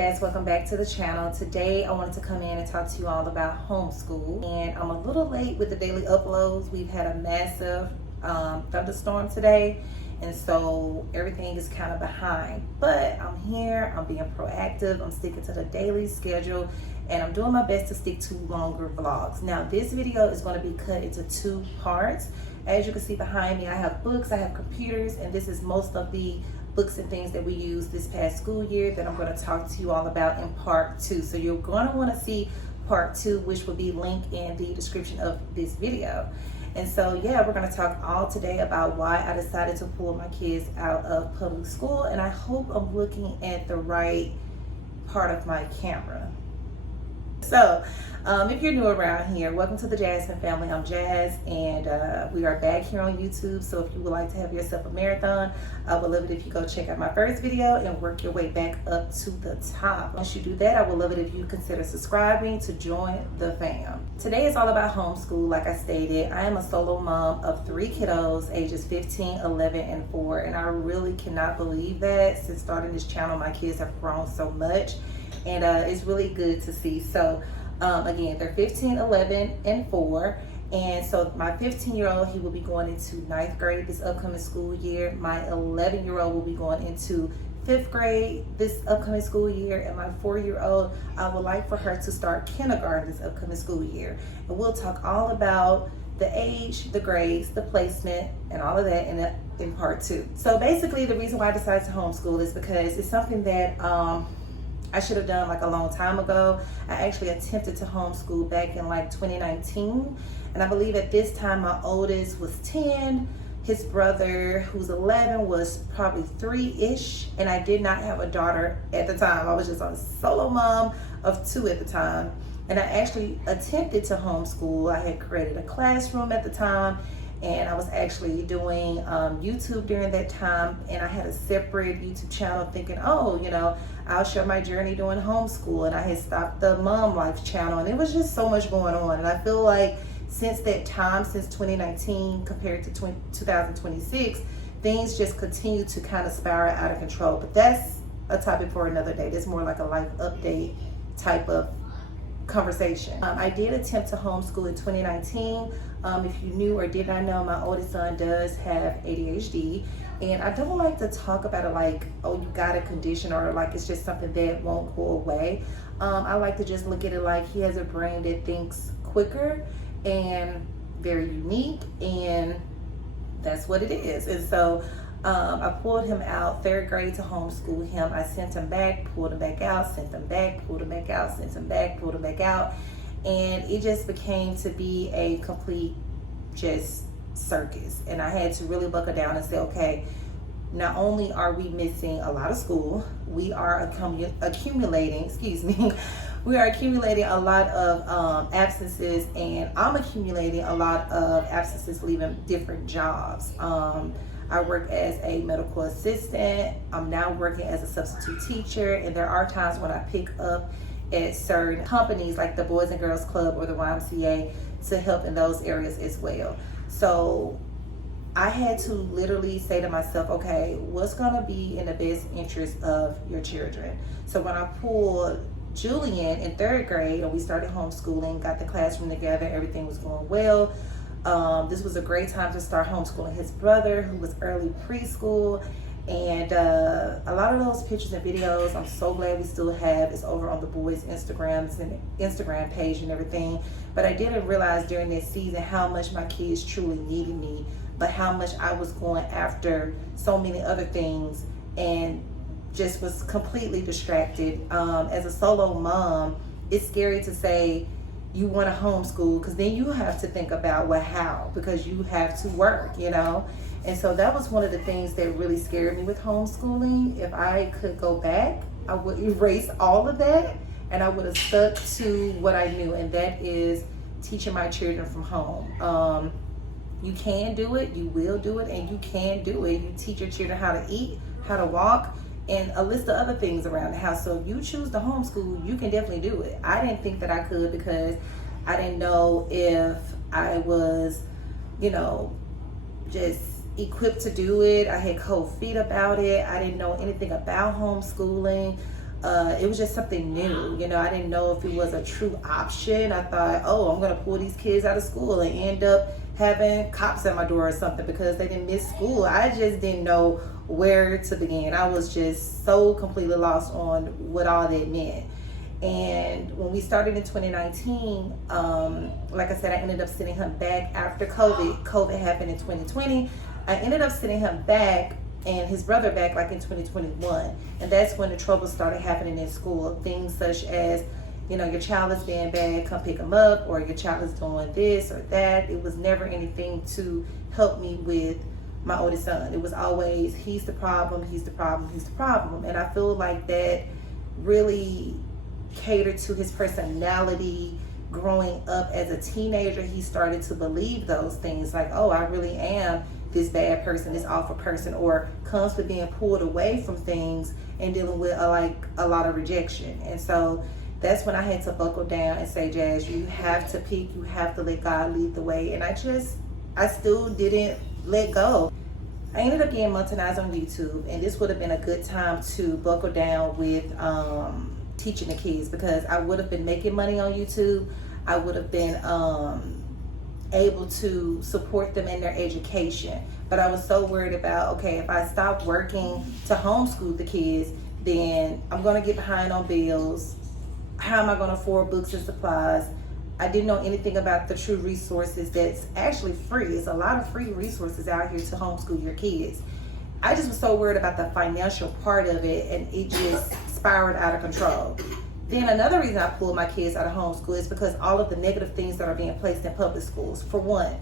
Jazz, welcome back to the channel. Today I wanted to come in and talk to you all about homeschool, and I'm a little late with the daily uploads. We've had a massive thunderstorm today, and so everything is kind of behind, but I'm here, I'm being proactive, I'm sticking to the daily schedule, and I'm doing my best to stick to longer vlogs. Now this video is going to be cut into 2 parts. As you can see behind me, I have books, I have computers, and this is most of the books and things that we used this past school year that I'm going to talk to you all about in part 2. So you're going to want to see part 2, which will be linked in the description of this video. And so yeah, we're going to talk all today about why I decided to pull my kids out of public school, and I hope I'm looking at the right part of my camera. So if you're new around here, welcome to the Jasmine family. I'm Jazz, and we are back here on YouTube. So if you would like to have yourself a marathon, I would love it if you go check out my first video and work your way back up to the top. Once you do that, I would love it if you consider subscribing to join the fam. Today is all about homeschool. Like I stated, I am a solo mom of 3 kiddos, ages 15, 11, and 4, and I really cannot believe that since starting this channel, my kids have grown so much, and it's really good to see. So again, they're 15, 11, and 4. And so my 15-year-old, he will be going into 9th grade this upcoming school year. My 11-year-old will be going into 5th grade this upcoming school year. And my 4-year-old, I would like for her to start kindergarten this upcoming school year. And we'll talk all about the age, the grades, the placement, and all of that in part 2. So basically, the reason why I decided to homeschool is because it's something that I should have done like a long time ago. I actually attempted to homeschool back in like 2019. And I believe at this time my oldest was 10. His brother, who's 11, was probably 3-ish. And I did not have a daughter at the time. I was just a solo mom of 2 at the time. And I actually attempted to homeschool. I had created a classroom at the time, and I was actually doing YouTube during that time, and I had a separate YouTube channel thinking, oh, you know, I'll share my journey doing homeschool, and I had stopped the Mom Life channel, and it was just so much going on. And I feel like since that time, since 2019 compared to 2026, things just continue to kind of spiral out of control. But that's a topic for another day. That's more like a life update type of conversation. I did attempt to homeschool in 2019. If you knew or did not know, my oldest son does have ADHD, and I don't like to talk about it like, oh, you got a condition, or like it's just something that won't go away. I like to just look at it like he has a brain that thinks quicker and very unique, and that's what it is. And so I pulled him out 3rd grade to homeschool him. I sent him back, pulled him back out, sent him back, pulled him back out, sent him back, pulled him back out. And it just became to be a complete just circus. And I had to really buckle down and say, okay, not only are we missing a lot of school, we are accumulating, we are accumulating a lot of absences, and I'm accumulating a lot of absences leaving different jobs. I work as a medical assistant. I'm now working as a substitute teacher, and there are times when I pick up at certain companies like the Boys and Girls Club or the YMCA to help in those areas as well. So I had to literally say to myself, okay, what's gonna be in the best interest of your children? So when I pulled Julian in 3rd grade and we started homeschooling, got the classroom together, everything was going well. This was a great time to start homeschooling his brother, who was early preschool. And a lot of those pictures and videos, I'm so glad we still have. It's over on the boys' Instagrams and Instagram page and everything. But I didn't realize during that season how much my kids truly needed me, but how much I was going after so many other things and just was completely distracted. As a solo mom, it's scary to say you want to homeschool, because then you have to think about, well, how? Because you have to work, you know? And so that was one of the things that really scared me with homeschooling. If I could go back, I would erase all of that, and I would have stuck to what I knew, and that is teaching my children from home. You can do it, you will do it, and you can do it. You teach your children how to eat, how to walk, and a list of other things around the house. So if you choose to homeschool, you can definitely do it. I didn't think that I could because I didn't know if I was, you know, just equipped to do it. I had cold feet about it. I didn't know anything about homeschooling. it was just something new. You know, I didn't know if it was a true option. I thought, oh, I'm gonna pull these kids out of school and end up having cops at my door or something because they didn't miss school. I just didn't know where to begin. I was just so completely lost on what all that meant. And when we started in 2019, like I said, I ended up sending him back after COVID. COVID happened in 2020. I ended up sending him back and his brother back like in 2021. And that's when the trouble started happening in school. Things such as, you know, your child is being bad, come pick them up, or your child is doing this or that. It was never anything to help me with my oldest son. It was always, he's the problem, he's the problem, he's the problem. And I feel like that really catered to his personality. Growing up as a teenager, he started to believe those things like, oh, I really am this bad person, this awful person, or comes to being pulled away from things and dealing with a lot of rejection. And so that's when I had to buckle down and say, Jazz, you have to pick, you have to let God lead the way. And I still didn't let go. I ended up getting monetized on YouTube, and this would have been a good time to buckle down with teaching the kids, because I would have been making money on YouTube. I would have been able to support them in their education. But I was so worried about, okay, if I stop working to homeschool the kids, then I'm going to get behind on bills. How am I going to afford books and supplies? I didn't know anything about the true resources that's actually free. There's a lot of free resources out here to homeschool your kids. I just was so worried about the financial part of it, and it just spiraled out of control. Then another reason I pulled my kids out of homeschool is because all of the negative things that are being placed in public schools. For one,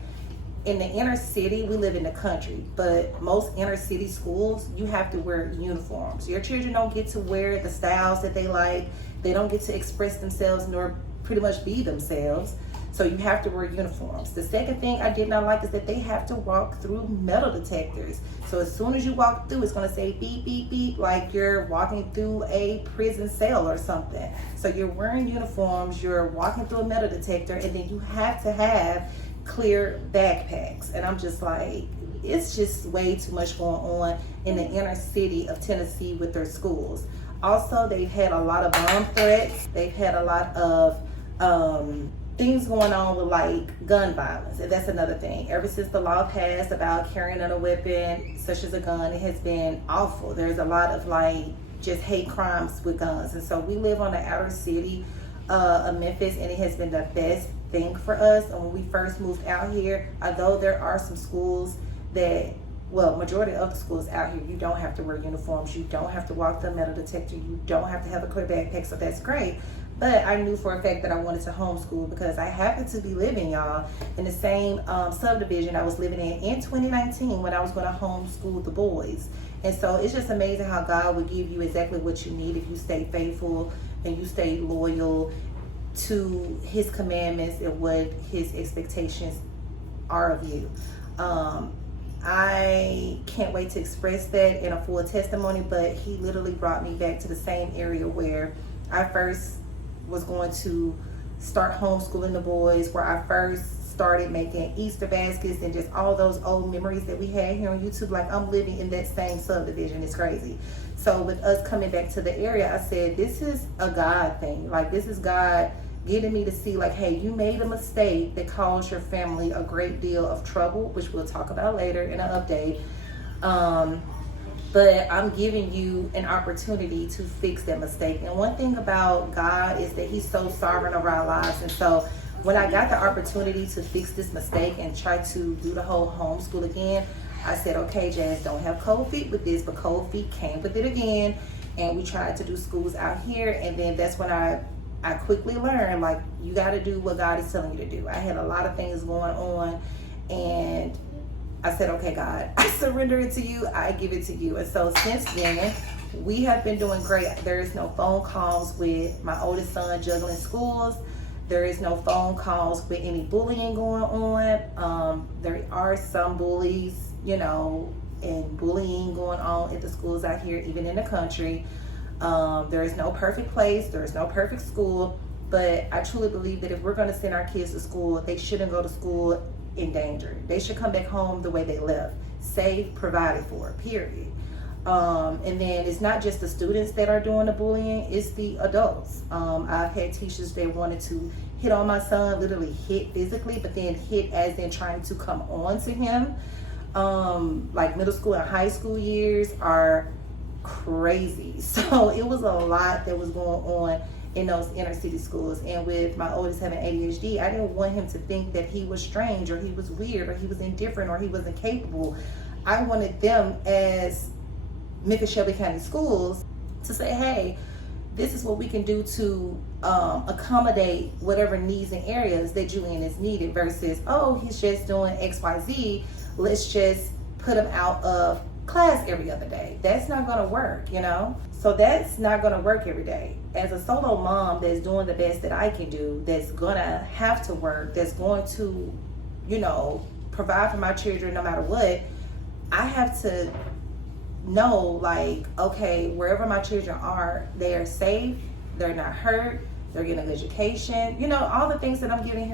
in the inner city, we live in the country, but most inner city schools, you have to wear uniforms. Your children don't get to wear the styles that they like. They don't get to express themselves nor pretty much be themselves. So you have to wear uniforms. The second thing I did not like is that they have to walk through metal detectors. So as soon as you walk through, it's going to say beep, beep, beep, like you're walking through a prison cell or something. So you're wearing uniforms, you're walking through a metal detector, and then you have to have clear backpacks. And I'm just like, it's just way too much going on in the inner city of Tennessee with their schools. Also, they've had a lot of bomb threats. They've had a lot of things going on with like gun violence, and that's another thing. Ever since the law passed about carrying on a weapon such as a gun, it has been awful. There's a lot of like just hate crimes with guns. And so we live on the outer city of Memphis, and it has been the best thing for us. And when we first moved out here, although there are some schools that, well, majority of the schools out here, you don't have to wear uniforms, you don't have to walk the metal detector, you don't have to have a clear backpack, so that's great. But I knew for a fact that I wanted to homeschool because I happened to be living, y'all, in the same subdivision I was living in 2019 when I was going to homeschool the boys. And so it's just amazing how God will give you exactly what you need if you stay faithful and you stay loyal to his commandments and what his expectations are of you. I can't wait to express that in a full testimony, but he literally brought me back to the same area where I first was going to start homeschooling the boys, where I first started making Easter baskets and just all those old memories that we had here on YouTube. Like, I'm living in that same subdivision. It's crazy. So with us coming back to the area, I said, this is a God thing. Like, this is God getting me to see, like, hey, you made a mistake that caused your family a great deal of trouble, which we'll talk about later in an update. But I'm giving you an opportunity to fix that mistake. And one thing about God is that he's so sovereign over our lives. And so when I got the opportunity to fix this mistake and try to do the whole homeschool again, I said, okay, Jazz, don't have cold feet with this, but cold feet came with it again. And we tried to do schools out here. And then that's when I quickly learned, like, you got to do what God is telling you to do. I had a lot of things going on, and I said, okay, God, I surrender it to you. I give it to you. And so since then, we have been doing great. There is no phone calls with my oldest son juggling schools. There is no phone calls with any bullying going on. There are some bullies, you know, and bullying going on at the schools out here, even in the country. There is no perfect place. There is no perfect school. But I truly believe that if we're going to send our kids to school, they shouldn't go to school in danger. They should come back home the way they left, safe, provided for, period. And then it's not just the students that are doing the bullying, it's the adults. I've had teachers that wanted to hit on my son, literally hit physically, but then hit as in trying to come on to him. Like middle school and high school years are crazy. So it was a lot that was going on in those inner city schools. And with my oldest having ADHD, I didn't want him to think that he was strange or he was weird or he was indifferent or he was incapable. I wanted them as Memphis Shelby County schools to say, hey, this is what we can do to accommodate whatever needs and areas that Julian is needed, versus, oh, he's just doing XYZ, let's just put him out of class every other day. That's not going to work, you know? So that's not going to work every day. As a solo mom that's doing the best that I can do, that's going to have to work, that's going to, you know, provide for my children no matter what, I have to know, like, okay, wherever my children are, they are safe, they're not hurt, they're getting an education, you know, all the things that I'm giving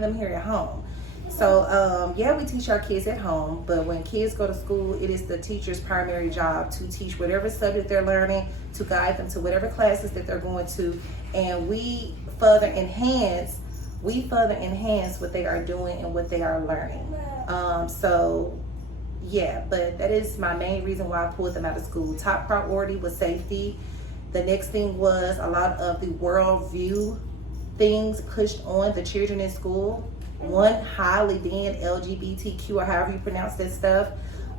them here at home. So yeah, we teach our kids at home, but when kids go to school, it is the teacher's primary job to teach whatever subject they're learning, to guide them to whatever classes that they're going to, and we further enhance what they are doing and what they are learning. So yeah, but that is my main reason why I pulled them out of school. Top priority was safety. The next thing was a lot of the worldview things pushed on the children in school. One, highly banned LGBTQ, or however you pronounce that stuff.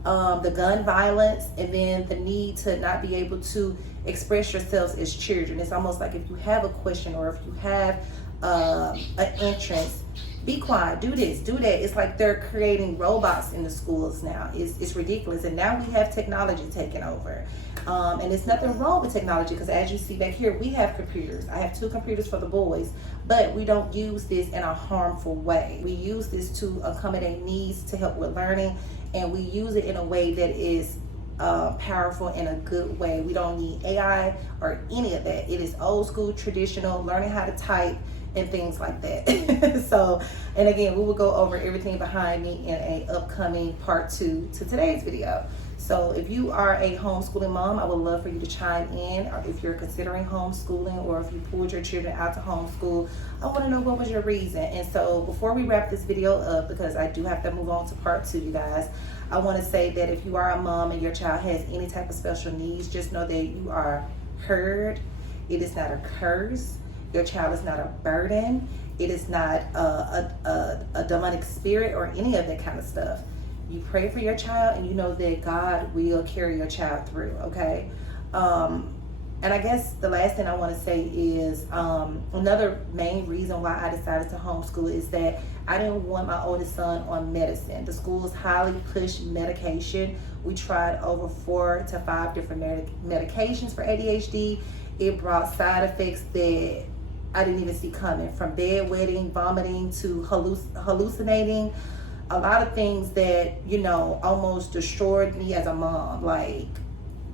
The gun violence, and then the need to not be able to express yourselves as children. It's almost like if you have a question or if you have an entrance, be quiet, do this, do that. It's like they're creating robots in the schools now. It's ridiculous. And now we have technology taking over. And there's nothing wrong with technology, because as you see back here, we have computers. I have 2 computers for the boys, but we don't use this in a harmful way. We use this to accommodate needs, to help with learning, and we use it in a way that is powerful in a good way. We don't need AI or any of that. It is old school, traditional, learning how to type and things like that. So, and again, we will go over everything behind me in a upcoming part 2 to today's video. So if you are a homeschooling mom, I would love for you to chime in, or if you're considering homeschooling, or if you pulled your children out to homeschool, I want to know what was your reason. And so before we wrap this video up, because I do have to move on to part 2, you guys, I want to say that if you are a mom and your child has any type of special needs, just know that you are heard. It is not a curse. Your child is not a burden. It is not a demonic spirit or any of that kind of stuff. You pray for your child, and you know that God will carry your child through, okay? And I guess the last thing I want to say is another main reason why I decided to homeschool is that I didn't want my oldest son on medicine. The schools highly push medication. We tried over 4 to 5 different medications for ADHD. It brought side effects that I didn't even see coming, from bedwetting, vomiting, to hallucinating. A lot of things that, you know, almost destroyed me as a mom. Like,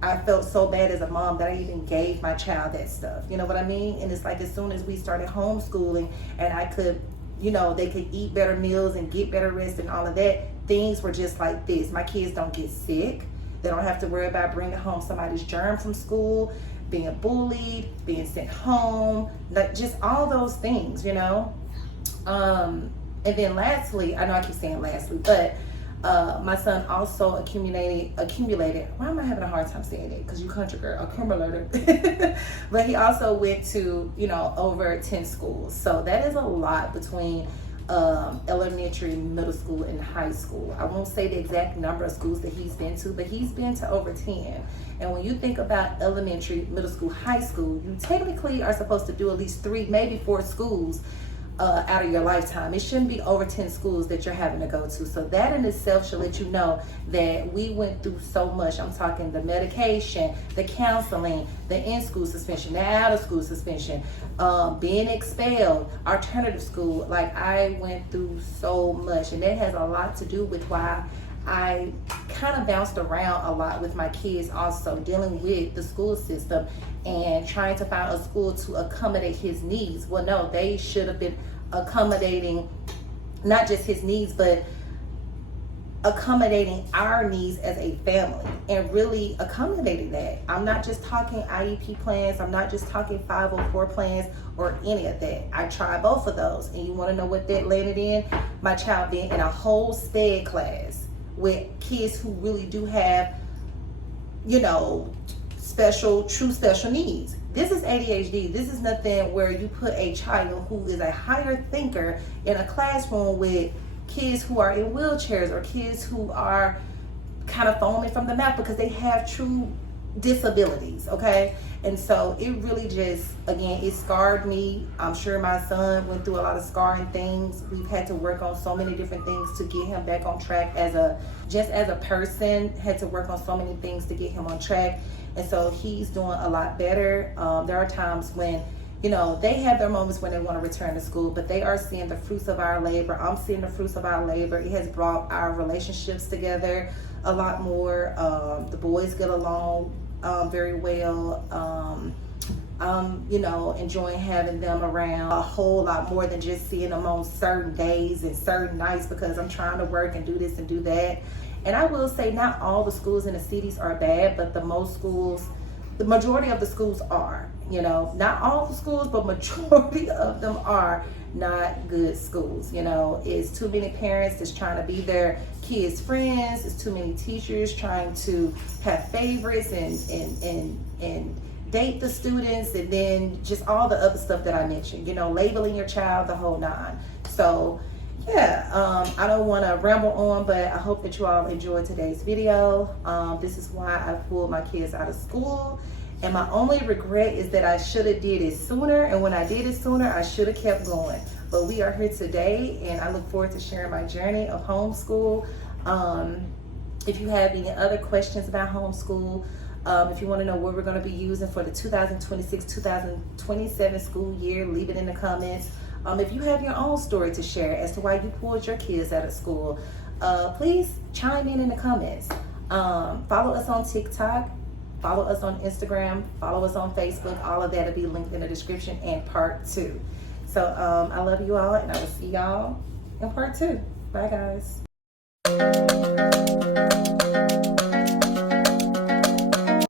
I felt so bad as a mom that I even gave my child that stuff. You know what I mean? And it's like, as soon as we started homeschooling and I could, you know, they could eat better meals and get better rest and all of that, things were just like this. My kids don't get sick. They don't have to worry about bringing home somebody's germ from school, being bullied, being sent home, like just all those things, you know? And then lastly, I know I keep saying lastly, but my son also accumulated, why am I having a hard time saying it? Because you country girl, accumulator. But he also went to, you know, over 10 schools. So that is a lot between elementary, middle school, and high school. I won't say the exact number of schools that he's been to, but he's been to over 10. And when you think about elementary, middle school, high school, you technically are supposed to do at least 3, maybe 4 schools out of your lifetime. It shouldn't be over 10 schools that you're having to go to. So that in itself should let you know that we went through so much. I'm talking the medication, the counseling, the in-school suspension, the out-of-school suspension, being expelled, alternative school. Like, I went through so much, and that has a lot to do with why I kind of bounced around a lot with my kids, also dealing with the school system and trying to find a school to accommodate his needs. Well, no, they should have been accommodating not just his needs, but accommodating our needs as a family and really accommodating that. I'm not just talking IEP plans. I'm not just talking 504 plans or any of that. I tried both of those. And you want to know what that landed in? My child being in a whole SPED class with kids who really do have, you know, true special needs. This is ADHD. This is nothing where you put a child who is a higher thinker in a classroom with kids who are in wheelchairs or kids who are kind of foaming from the mouth because they have true disabilities, okay? And so it really just, again, it scarred me. I'm sure my son went through a lot of scarring things. We've had to work on so many different things to get him back on track as a person, had to work on so many things to get him on track. And so he's doing a lot better. There are times when, you know, they have their moments when they want to return to school, but they are seeing the fruits of our labor. I'm seeing the fruits of our labor. It has brought our relationships together a lot more. The boys get along very well. You know, enjoying having them around a whole lot more than just seeing them on certain days and certain nights because I'm trying to work and do this and do that. And I will say not all the schools in the cities are bad, but the majority of the schools are. You know, not all the schools, but majority of them are not good schools. You know, it's too many parents that's trying to be their kids' friends. It's too many teachers trying to have favorites and date the students, and then just all the other stuff that I mentioned. You know, labeling your child, the whole nine. So yeah, I don't want to ramble on, but I hope that you all enjoyed today's video. This is why I pulled my kids out of school. And my only regret is that I should have did it sooner. And when I did it sooner, I should have kept going. But we are here today, and I look forward to sharing my journey of homeschool. If you have any other questions about homeschool, if you want to know what we're going to be using for the 2026-2027 school year, leave it in the comments. If you have your own story to share as to why you pulled your kids out of school, please chime in the comments. Follow us on TikTok. Follow us on Instagram, follow us on Facebook. All of that will be linked in the description and part 2. So I love you all, and I will see y'all in part 2. Bye, guys.